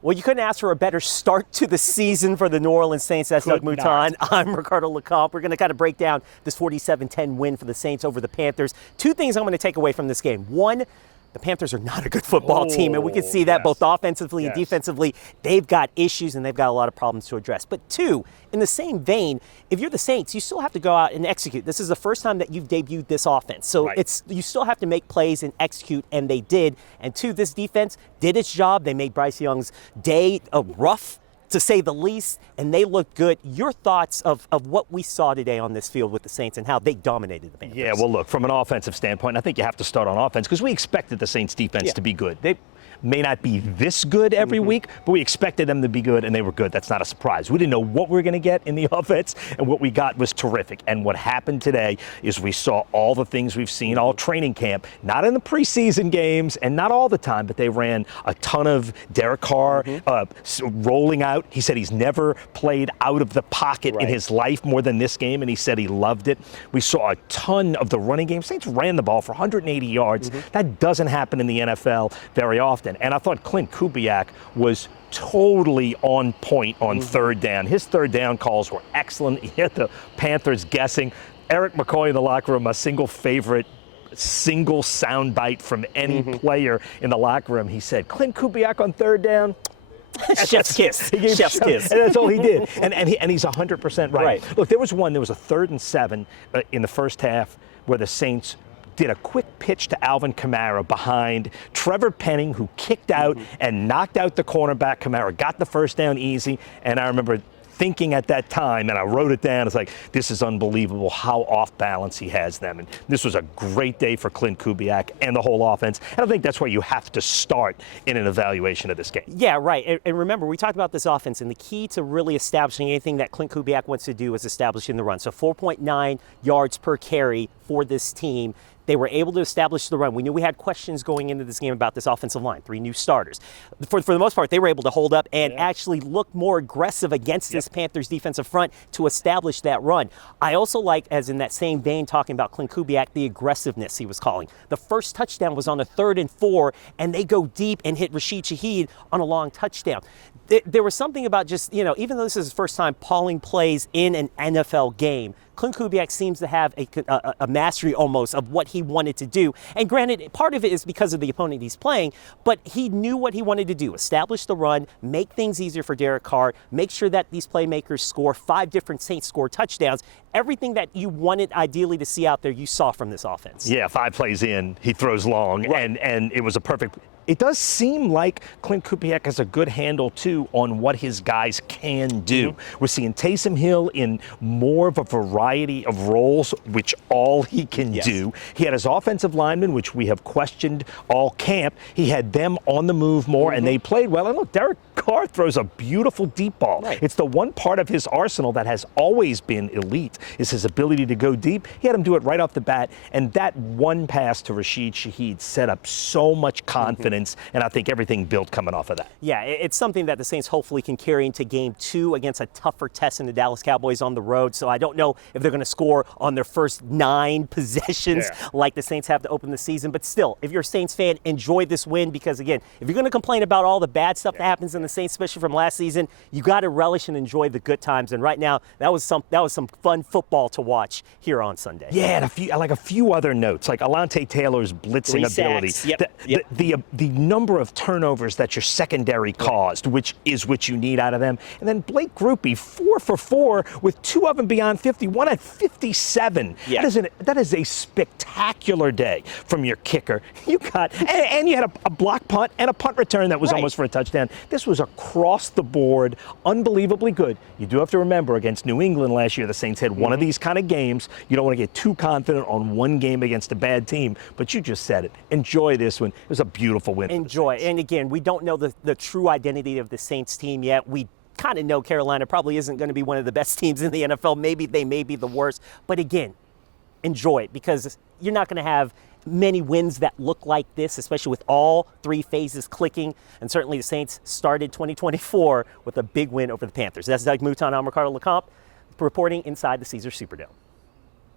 Well, you couldn't ask for a better start to the season for the New Orleans Saints. That's Doug Mouton. I'm Ricardo LeCompte. We're going to kind of break down this 47-10 win for the Saints over the Panthers. Two things I'm going to take away from this game. One, the Panthers are not a good football team, and we can see that both offensively and defensively. They've got issues, and they've got a lot of problems to address. But two, in the same vein, if you're the Saints, you still have to go out and execute. This is the first time that you've debuted this offense. So you still have to make plays and execute, and they did. And two, this defense did its job. They made Bryce Young's day rough, to say the least, and they looked good. Your thoughts of what we saw today on this field with the Saints and how they dominated the Panthers? Yeah, well, look, from an offensive standpoint, I think you have to start on offense because we expected the Saints defense to be good. They may not be this good every week, but we expected them to be good, and they were good. That's not a surprise. We didn't know what we were going to get in the offense, and what we got was terrific. And what happened today is we saw all the things we've seen all training camp, not in the preseason games and not all the time, but they ran a ton of Derek Carr rolling out. He said he's never played out of the pocket in his life more than this game, and he said he loved it. We saw a ton of the running game. Saints ran the ball for 180 yards. That doesn't happen in the NFL very often. And I thought Clint Kubiak was totally on point on third down. His third down calls were excellent. He had the Panthers guessing. Eric McCoy in the locker room, my single soundbite from any player in the locker room. He said, Clint Kubiak on third down. Chef's kiss. Chef's kiss. And that's all he did. And he's 100% right. Look, there was a 3rd and 7 in the first half where the Saints did a quick pitch to Alvin Kamara behind Trevor Penning, who kicked out and knocked out the cornerback. Kamara got the first down easy, and I remember thinking at that time, and I wrote it down, it's like, this is unbelievable how off balance he has them. And this was a great day for Clint Kubiak and the whole offense. And I think that's where you have to start in an evaluation of this game. Yeah, right. And remember, we talked about this offense, and the key to really establishing anything that Clint Kubiak wants to do is establishing the run. So 4.9 yards per carry for this team. They were able to establish the run. We knew we had questions going into this game about this offensive line, 3 new starters. For the most part, they were able to hold up and actually look more aggressive against this Panthers defensive front to establish that run. I also like, as in that same vein, talking about Clint Kubiak, the aggressiveness he was calling. The first touchdown was on a 3rd and 4, and they go deep and hit Rashid Shaheed on a long touchdown. There was something about just, even though this is his first time calling plays in an NFL game, Clint Kubiak seems to have a mastery almost of what he wanted to do. And granted, part of it is because of the opponent he's playing, but he knew what he wanted to do. Establish the run, make things easier for Derek Carr, make sure that these playmakers score. 5 different Saints score touchdowns. Everything that you wanted ideally to see out there, you saw from this offense. Yeah, 5 plays in, he throws long, and it was a perfect. It does seem like Clint Kubiak has a good handle, too, on what his guys can do. We're seeing Taysom Hill in more of a variety of roles, which all he can do. He had his offensive linemen, which we have questioned all camp. He had them on the move more, and they played well. And look, Derek Carr throws a beautiful deep ball. It's the one part of his arsenal that has always been elite, is his ability to go deep. He had him do it right off the bat, and that one pass to Rashid Shaheed set up so much confidence. And I think everything built coming off of that. Yeah, it's something that the Saints hopefully can carry into Game 2 against a tougher test in the Dallas Cowboys on the road. So I don't know if they're going to score on their first 9 possessions like the Saints have to open the season. But still, if you're a Saints fan, enjoy this win because, again, if you're going to complain about all the bad stuff that happens in the Saints, especially from last season, you got to relish and enjoy the good times. And right now, that was some fun football to watch here on Sunday. Yeah, and a few other notes, like Alontae Taylor's blitzing ability. The number of turnovers that your secondary caused, which is what you need out of them. And then Blake Grupe, 4 for 4 with 2 of them beyond 50, 1 at 57. That is a spectacular day from your kicker. You had a block punt and a punt return that was almost for a touchdown. This was across the board, unbelievably good. You do have to remember, against New England last year, the Saints had one of these kind of games. You don't want to get too confident on one game against a bad team, but you just said it. Enjoy this one. It was a beautiful win. Enjoy. And again, we don't know the true identity of the Saints team yet. We kind of know Carolina probably isn't going to be one of the best teams in the NFL. Maybe they may be the worst. But again, enjoy it because you're not going to have many wins that look like this, especially with all 3 phases clicking. And certainly the Saints started 2024 with a big win over the Panthers. That's Doug Mouton. I'm Ricardo LeCompte reporting inside the Caesars Superdome.